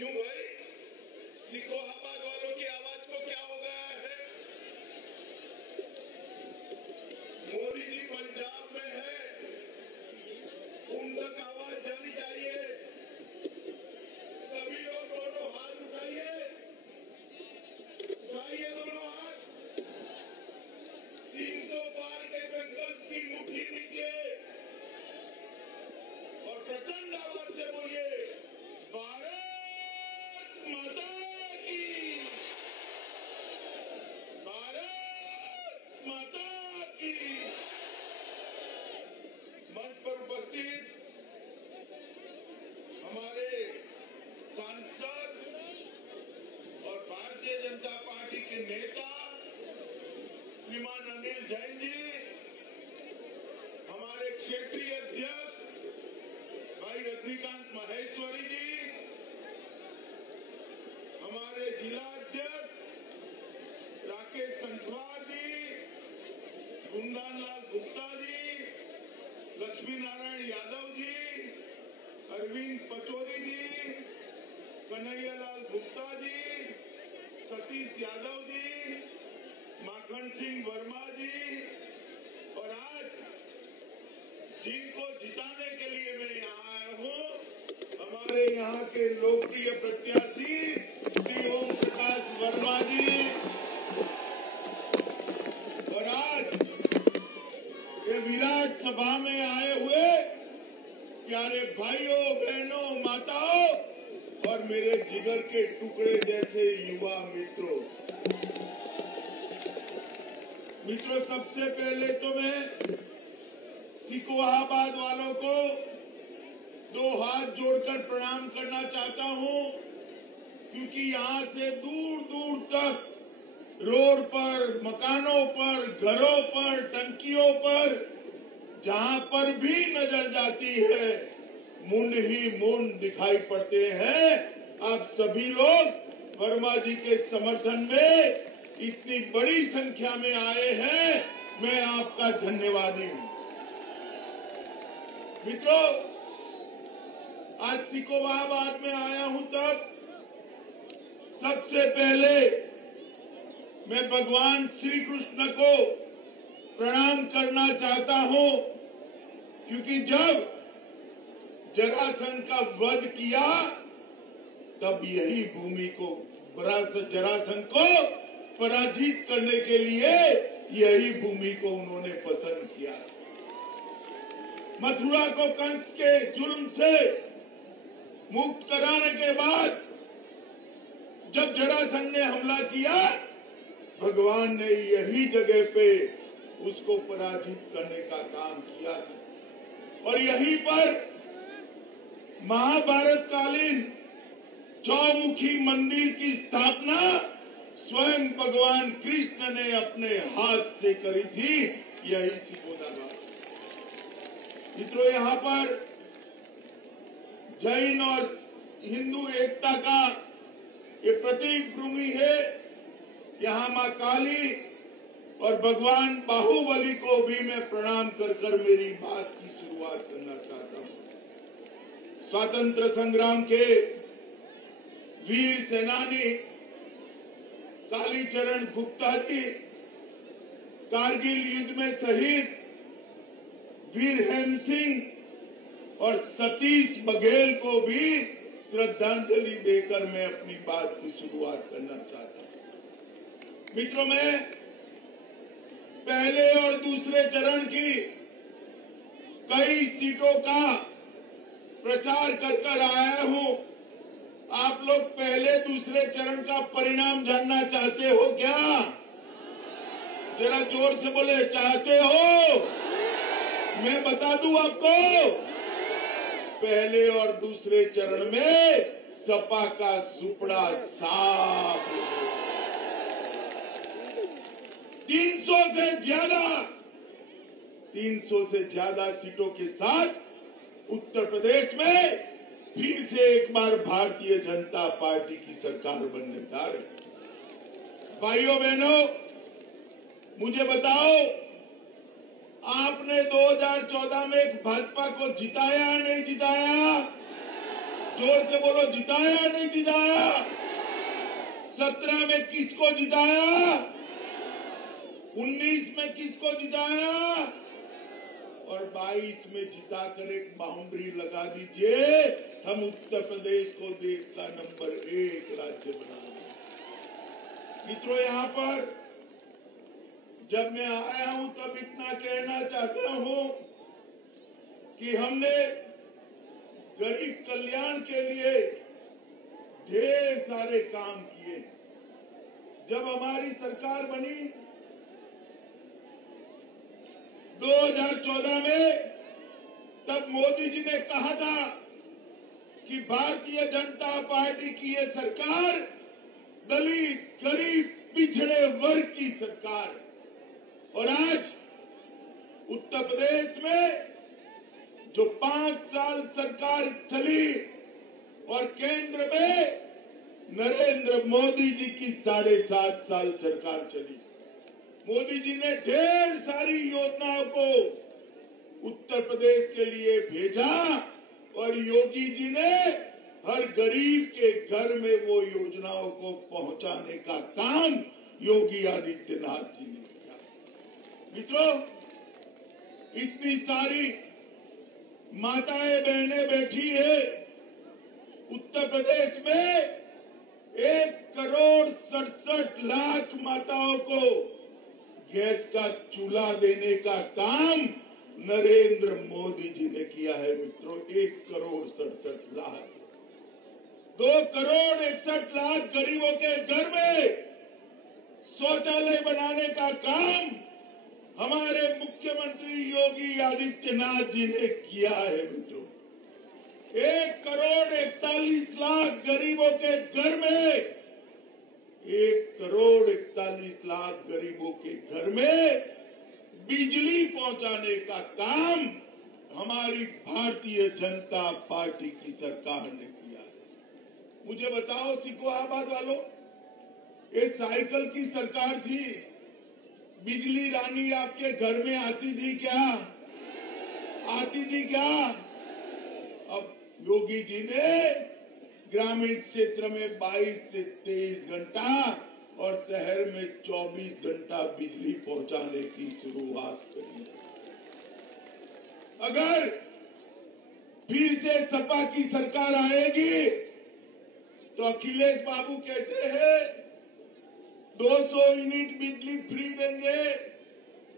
क्यों भाई? सिकोहाबाद वालों की आवाज को क्या हो गया है? मोदी जी पंजाब में है, उन तक आवाज जानी चाहिए। सभी लोग दोनों हाथ उठाइए, उठाइए दोनों हाथ। 300 पार के संकल्प की मुट्ठी नीचे और प्रचंड आवाज से बोलिए, भारत माता की, भारत माता की। मंच पर उपस्थित हमारे सांसद और भारतीय जनता पार्टी के नेता श्रीमान अनिल जैन जी, हमारे क्षेत्रीय अध्यक्ष भाई रजनीकांत माहेश्वरी जी, हमारे जिला अध्यक्ष राकेश संखवार जी, कुंदन लाल गुप्ता जी, लक्ष्मी नारायण यादव जी, अरविंद पचौरी जी, कन्हैया लाल गुप्ता जी, सतीश यादव जी, माखन सिंह वर्मा जी, और आज जिनको जिताने के लिए मैं यहाँ आया हूँ, हमारे यहाँ के लोकप्रिय प्रत्याशी श्री ओम प्रकाश वर्मा जी। और आज ये विराट सभा में आए हुए प्यारे भाइयों बहनों माताओं और मेरे जिगर के टुकड़े जैसे युवा मित्रों, सबसे पहले तो मैं सिकोहाबाद वालों को दो हाथ जोड़कर प्रणाम करना चाहता हूं, क्योंकि यहां से दूर दूर तक रोड पर, मकानों पर, घरों पर, टंकियों पर, जहां पर भी नजर जाती है मुंड ही मुंड दिखाई पड़ते हैं। आप सभी लोग वर्मा जी के समर्थन में इतनी बड़ी संख्या में आए हैं, मैं आपका धन्यवादी हूं। मित्रों, आज सिकोहाबाद में आया हूं तब सबसे पहले मैं भगवान श्री कृष्ण को प्रणाम करना चाहता हूं, क्योंकि जब जरासंध का वध किया तब यही भूमि को, जरासंध को पराजित करने के लिए यही भूमि को उन्होंने पसंद किया। मथुरा को कंस के जुल्म से मुक्त कराने के बाद जब जरासंध ने हमला किया, भगवान ने यही जगह पे उसको पराजित करने का काम किया था। और यहीं पर महाभारत कालीन चौमुखी मंदिर की स्थापना स्वयं भगवान कृष्ण ने अपने हाथ से करी थी, यही सिकोहाबाद। मित्रों, यहाँ पर जैन और हिंदू एकता का ये प्रतीक भूमि है। यहाँ मां काली और भगवान बाहुबली को भी मैं प्रणाम कर मेरी बात की शुरुआत करना चाहता हूँ। स्वातंत्र संग्राम के वीर सेनानी कालीचरण गुप्ता जी, कारगिल युद्ध में शहीद वीर हेम सिंह और सतीश बघेल को भी श्रद्धांजलि देकर मैं अपनी बात की शुरुआत करना चाहता हूं। मित्रों, मैं पहले और दूसरे चरण की कई सीटों का प्रचार कर आया हूं। आप लोग पहले दूसरे चरण का परिणाम जानना चाहते हो क्या? जरा जोर से बोले, चाहते हो? मैं बता दूं आपको, पहले और दूसरे चरण में सपा का सुपड़ा साफ। 300 से ज्यादा सीटों के साथ उत्तर प्रदेश में फिर से एक बार भारतीय जनता पार्टी की सरकार बनने जा रही है। भाइयों बहनों, मुझे बताओ, आपने 2014 में भाजपा को जिताया नहीं जिताया? जोर से बोलो, जिताया नहीं जिताया? 17 में किसको जिताया? 19 में किसको जिताया? और 22 में जिताकर एक बाउंड्री लगा दीजिए, हम उत्तर प्रदेश को देश का नंबर 1 राज्य बनाएंगे। मित्रों, यहाँ पर जब मैं आया हूं तब इतना कहना चाहता हूं कि हमने गरीब कल्याण के लिए ढेर सारे काम किए। जब हमारी सरकार बनी 2014 में, तब मोदी जी ने कहा था कि भारतीय जनता पार्टी की ये सरकार दलित, गरीब, पिछड़े वर्ग की सरकार। और आज उत्तर प्रदेश में जो 5 साल सरकार चली और केंद्र में नरेंद्र मोदी जी की 7.5 साल सरकार चली, मोदी जी ने ढेर सारी योजनाओं को उत्तर प्रदेश के लिए भेजा और योगी जी ने हर गरीब के घर में वो योजनाओं को पहुंचाने का काम योगी आदित्यनाथ जी ने किया। मित्रों, इतनी सारी माताएं बहनें बैठी है उत्तर प्रदेश में, 1,67,00,000 माताओं को गैस का चूल्हा देने का काम नरेंद्र मोदी जी ने किया है। मित्रों, 1,67,00,000, 2,61,00,000 गरीबों के घर में शौचालय बनाने का काम हमारे मुख्यमंत्री योगी आदित्यनाथ जी ने किया है। मित्रों, 1,41,00,000 गरीबों के घर में, 1,41,00,000 गरीबों के घर में बिजली पहुंचाने का काम हमारी भारतीय जनता पार्टी की सरकार ने किया है। मुझे बताओ सिकोहाबाद वालों, ये साइकिल की सरकार थी, बिजली रानी आपके घर में आती थी क्या? आती थी क्या? अब योगी जी ने ग्रामीण क्षेत्र में 22 से 23 घंटा और शहर में 24 घंटा बिजली पहुंचाने की शुरुआत करी। अगर फिर से सपा की सरकार आएगी तो अखिलेश बाबू कहते हैं 200 यूनिट बिजली फ्री देंगे।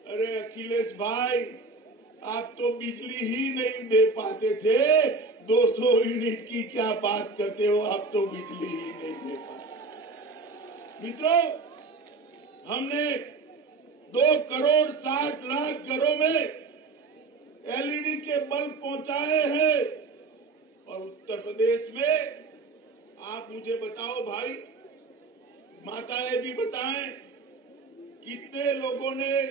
अरे अखिलेश भाई, आप तो बिजली ही नहीं दे पाते थे, 200 यूनिट की क्या बात करते हो? आप तो बिजली ही नहीं दे पाते। मित्रों, हमने 2,60,00,000 घरों में एलईडी के बल्ब पहुंचाए हैं। और उत्तर प्रदेश में आप मुझे बताओ भाई, माताएं भी बताएं, कितने लोगों ने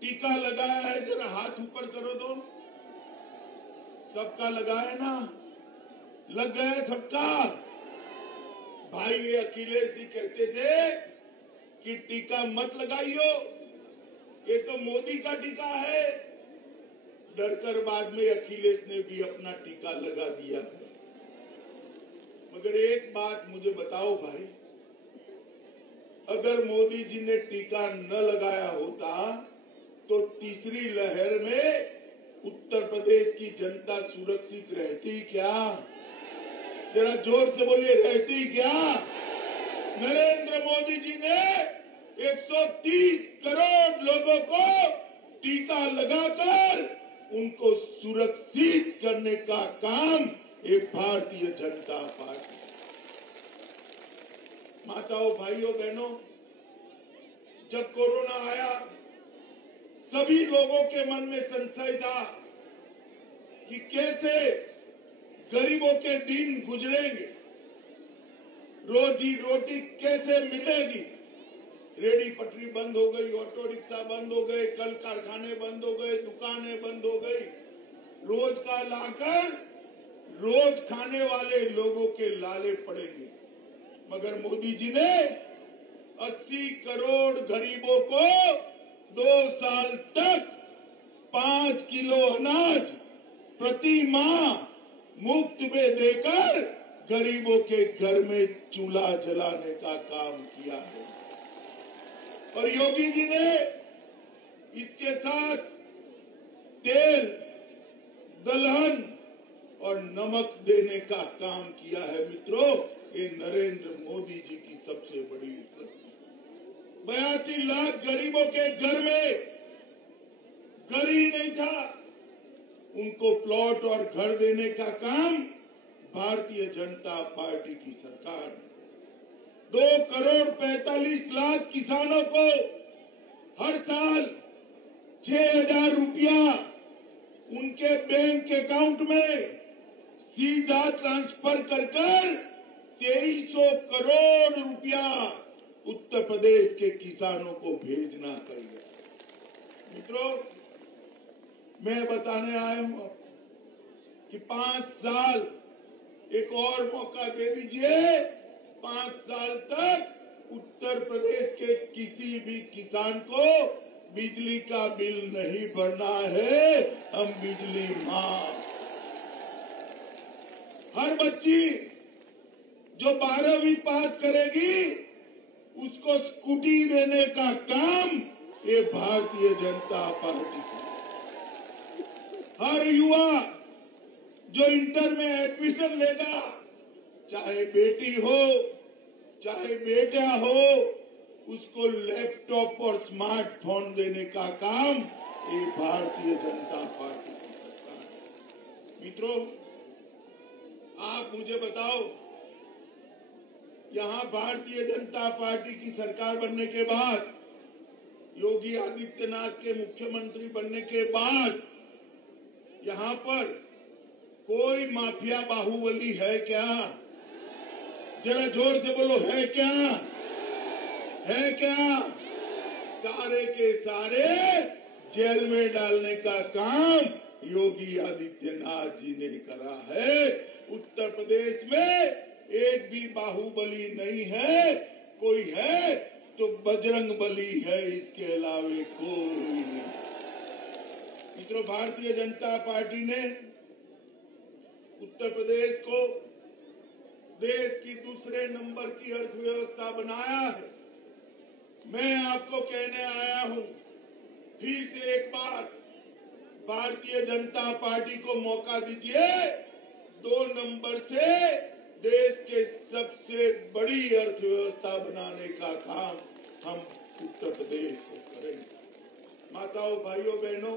टीका लगाया है? जरा हाथ ऊपर करो तो। सबका लगा है ना? लग गया है सबका? भाई, ये अखिलेश जी कहते थे कि टीका मत लगाइयो, ये तो मोदी का टीका है। डरकर बाद में अखिलेश ने भी अपना टीका लगा दिया। मगर एक बात मुझे बताओ भाई, अगर मोदी जी ने टीका न लगाया होता तो तीसरी लहर में उत्तर प्रदेश की जनता सुरक्षित रहती क्या? जरा जोर से बोलिए, रहती क्या? नरेंद्र मोदी जी ने 130 करोड़ लोगों को टीका लगाकर उनको सुरक्षित करने का काम एक भारतीय जनता पार्टी। माताओं, भाइयों, बहनों, जब कोरोना आया सभी लोगों के मन में संशय था कि कैसे गरीबों के दिन गुजरेंगे, रोजी रोटी कैसे मिलेगी। रेडी पटरी बंद हो गई, ऑटो रिक्शा बंद हो गए, कल कारखाने बंद हो गए, दुकानें बंद हो गई। रोज का लाकर रोज खाने वाले लोगों के लाले पड़ेंगे। मगर मोदी जी ने 80 करोड़ गरीबों को 2 साल तक 5 किलो अनाज प्रति माह मुफ्त में देकर गरीबों के घर में चूल्हा जलाने का काम किया है। और योगी जी ने इसके साथ तेल, दलहन और नमक देने का काम किया है। मित्रों, ये नरेंद्र मोदी जी की सबसे बड़ी उपलब्धि। 82 लाख गरीबों के घर में घर ही नहीं था, उनको प्लॉट और घर देने का काम भारतीय जनता पार्टी की सरकार ने 2 करोड़ 45 लाख किसानों को हर साल 6,000 रुपया उनके बैंक अकाउंट में सीधा ट्रांसफर कर 2300 करोड़ रुपया उत्तर प्रदेश के किसानों को भेजना चाहिए। मित्रों, मैं बताने आया हूं कि 5 साल एक और मौका दे दीजिए। 5 साल तक उत्तर प्रदेश के किसी भी किसान को बिजली का बिल नहीं भरना है। हम बिजली माफ। हर बच्ची जो 12वीं पास करेगी उसको स्कूटी देने का काम ये भारतीय जनता पार्टी का। हर युवा जो इंटर में एडमिशन लेगा, चाहे बेटी हो चाहे बेटा हो, उसको लैपटॉप और स्मार्टफोन देने का काम ये भारतीय जनता पार्टी की सरकार है। मित्रों, आप मुझे बताओ, यहां भारतीय जनता पार्टी की सरकार बनने के बाद, योगी आदित्यनाथ के मुख्यमंत्री बनने के बाद यहां पर कोई माफिया बाहुबली है क्या? जरा जोर से बोलो, है क्या? है क्या? सारे के सारे जेल में डालने का काम योगी आदित्यनाथ जी ने करा है। उत्तर प्रदेश में एक भी बाहुबली नहीं है। कोई है तो बजरंग बली है, इसके अलावे कोई नहीं। मित्रों, भारतीय जनता पार्टी ने उत्तर प्रदेश को देश की दूसरे नंबर की अर्थव्यवस्था बनाया है। मैं आपको कहने आया हूं, फिर से एक बार भारतीय जनता पार्टी को मौका दीजिए। 2 नंबर से देश के सबसे बड़ी अर्थव्यवस्था बनाने का काम हम उत्तर प्रदेश को करेंगे। माताओं, भाइयों, बहनों,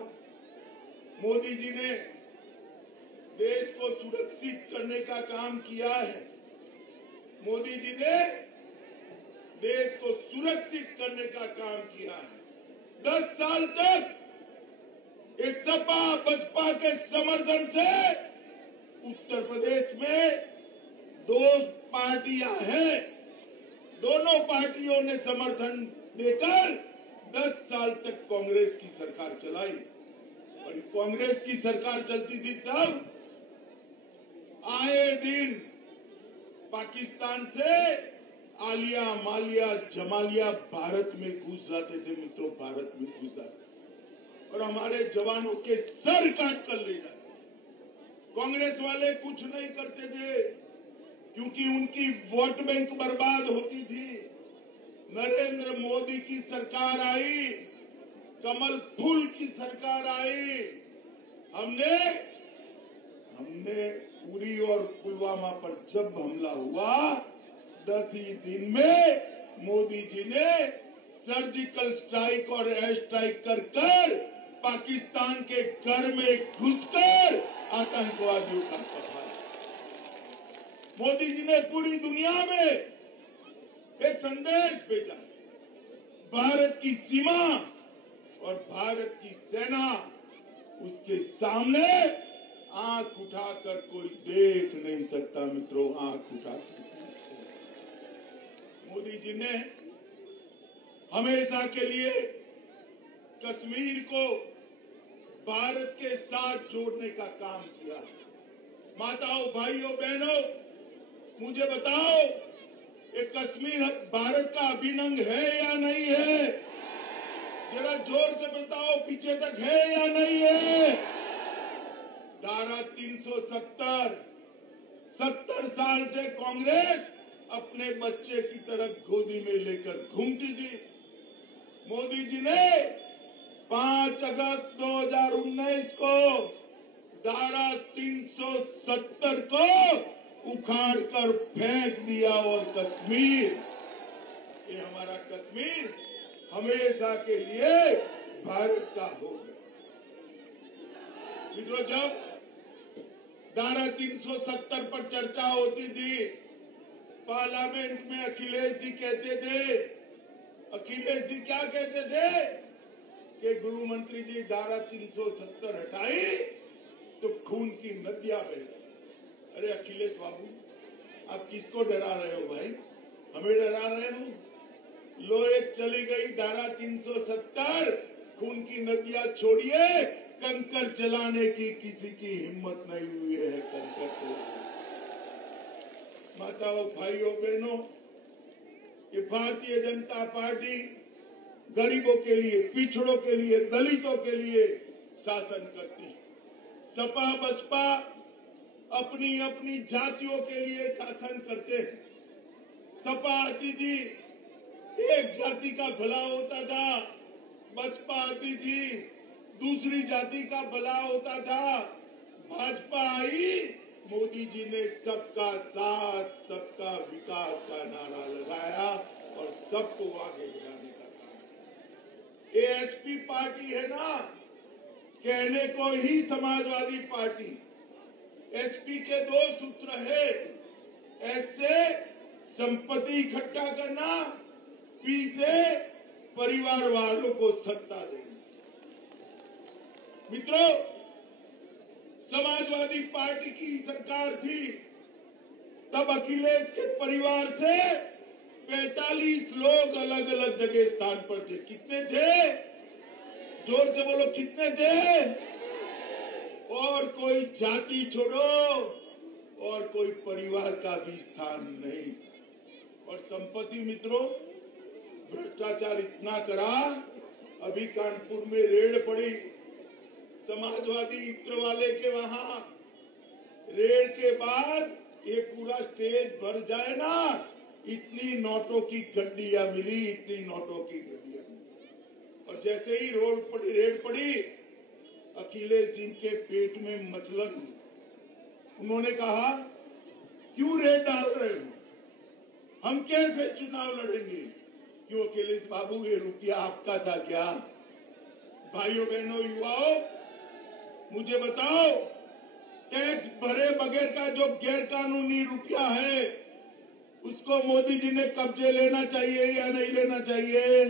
मोदी जी ने देश को सुरक्षित करने का काम किया है। मोदी जी ने देश को सुरक्षित करने का काम किया है। 10 साल तक इस सपा बसपा के समर्थन से उत्तर प्रदेश में 2 पार्टियां हैं। दोनों पार्टियों ने समर्थन देकर 10 साल तक कांग्रेस की सरकार चलाई। और कांग्रेस की सरकार चलती थी तब आए दिन पाकिस्तान से आलिया, मालिया, जमालिया भारत में घुस जाते थे। मित्रों, भारत में घुस जाते और हमारे जवानों के सर काट कर ले जाते। कांग्रेस वाले कुछ नहीं करते थे क्योंकि उनकी वोट बैंक बर्बाद होती थी। नरेंद्र मोदी की सरकार आई, कमल फूल की सरकार आई। हमने उरी और पुलवामा पर जब हमला हुआ, 10 ही दिन में मोदी जी ने सर्जिकल स्ट्राइक और एयर स्ट्राइक कर पाकिस्तान के घर में घुसकर आतंकवादियों का सफाया। मोदी जी ने पूरी दुनिया में एक संदेश भेजा, भारत की सीमा और भारत की सेना, उसके सामने आंख उठाकर कोई देख नहीं सकता। मित्रों, आंख उठाकर मोदी जी ने हमेशा के लिए कश्मीर को भारत के साथ जोड़ने का काम किया। माताओं, भाइयों, बहनों, मुझे बताओ, ये कश्मीर भारत का अभिन्न अंग है या नहीं है? जरा जोर से बताओ, पीछे तक है या नहीं है? धारा 370 75 साल से कांग्रेस अपने बच्चे की तरह गोदी में लेकर घूमती थी। मोदी जी ने 5 अगस्त 2019 को धारा 370 को उखाड़ कर फेंक दिया और कश्मीर, ये हमारा कश्मीर हमेशा के लिए भारत का हो गया। मित्रों, जब धारा 370 पर चर्चा होती थी, पार्लियामेंट में अखिलेश जी कहते थे, अखिलेश जी क्या कहते थे कि गृह मंत्री जी धारा 370 हटाई तो खून की नदियां बह गई। अरे अखिलेश बाबू, आप किसको डरा रहे हो भाई? हमें डरा रहे हो? लो एक चली गई धारा 370, खून की नदियां छोड़िए, कंकर चलाने की किसी की हिम्मत नहीं हुई है। कंकर चलाने, माताओं, भाइयों, बहनों, ये भारतीय जनता पार्टी गरीबों के लिए, पिछड़ों के लिए, दलितों के लिए शासन करती है। सपा बसपा अपनी अपनी जातियों के लिए शासन करते हैं। सपा आती थी, एक जाति का भला होता था, बसपा आती थी, दूसरी जाति का भला होता था। भाजपा आई, मोदी जी ने सबका साथ, सबका विकास का नारा लगाया और सबको आगे बढ़ाने का काम। एएसपी पार्टी है ना, कहने को ही समाजवादी पार्टी। एसपी के 2 सूत्र है, ऐसे संपत्ति इकट्ठा करना, पी से परिवार वालों को सत्ता देना। मित्रों, समाजवादी पार्टी की सरकार थी, तब अखिलेश के परिवार से 45 लोग अलग अलग जगह स्थान पर थे। कितने थे? जोर से बोलो, कितने थे? और कोई जाति छोड़ो और कोई परिवार का भी स्थान नहीं। और संपत्ति, मित्रों, भ्रष्टाचार इतना करा, अभी कानपुर में रेड पड़ी, समाजवादी इत्र वाले के वहां रेड के बाद ये पूरा स्टेज भर जाए ना, इतनी नोटों की गड्डियां मिली, इतनी नोटों की गड्डियां मिली। और जैसे ही रेड पड़ी, अखिलेश जी के पेट में मचलन। उन्होंने कहा, क्यों रेड डाल रहे हो? हम कैसे चुनाव लड़ेंगे? क्यों अखिलेश बाबू, ये रुपया आपका था क्या? भाइयों बहनों, युवाओं, मुझे बताओ, टैक्स भरे बगैर का जो गैर कानूनी रुपया है, उसको मोदी जी ने कब्जे लेना चाहिए या नहीं लेना चाहिए?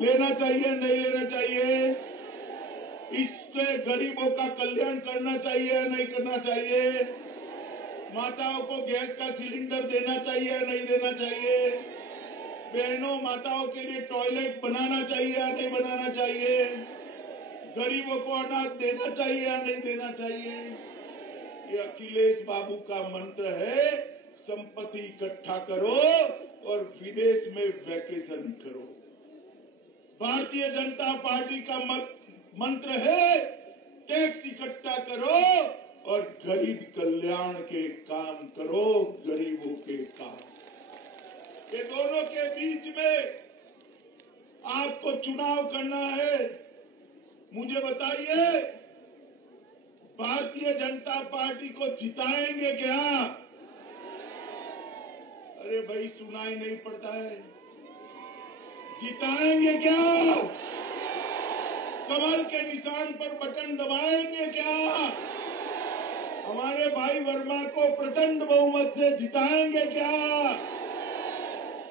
लेना चाहिए, नहीं लेना चाहिए? इससे गरीबों का कल्याण करना चाहिए या नहीं करना चाहिए? माताओं को गैस का सिलेंडर देना चाहिए या नहीं देना चाहिए? बहनों, माताओं के लिए टॉयलेट बनाना चाहिए या नहीं बनाना चाहिए? गरीबों को अनाज देना चाहिए या नहीं देना चाहिए? ये अखिलेश बाबू का मंत्र है, संपत्ति इकट्ठा करो और विदेश में वैकेशन करो। भारतीय जनता पार्टी का मंत्र है, टैक्स इकट्ठा करो और गरीब कल्याण के काम करो, गरीबों के काम। ये दोनों के बीच में आपको चुनाव करना है। मुझे बताइए, भारतीय जनता पार्टी को जिताएंगे क्या? अरे भाई, सुनाई नहीं पड़ता है। जिताएंगे क्या? कमल के निशान पर बटन दबाएंगे क्या? हमारे भाई वर्मा को प्रचंड बहुमत से जिताएंगे क्या?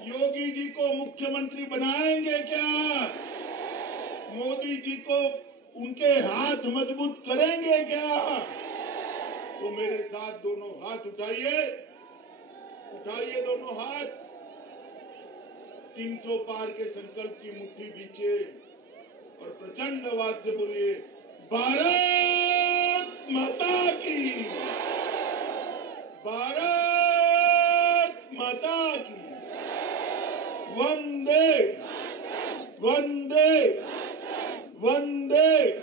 योगी जी को मुख्यमंत्री बनाएंगे क्या? मोदी जी को उनके हाथ मजबूत करेंगे क्या? तो मेरे साथ दोनों हाथ उठाइए, उठाइए दोनों हाथ। 300 पार के संकल्प की मुट्ठी बीचे और प्रचंड आवाज से बोलिए, भारत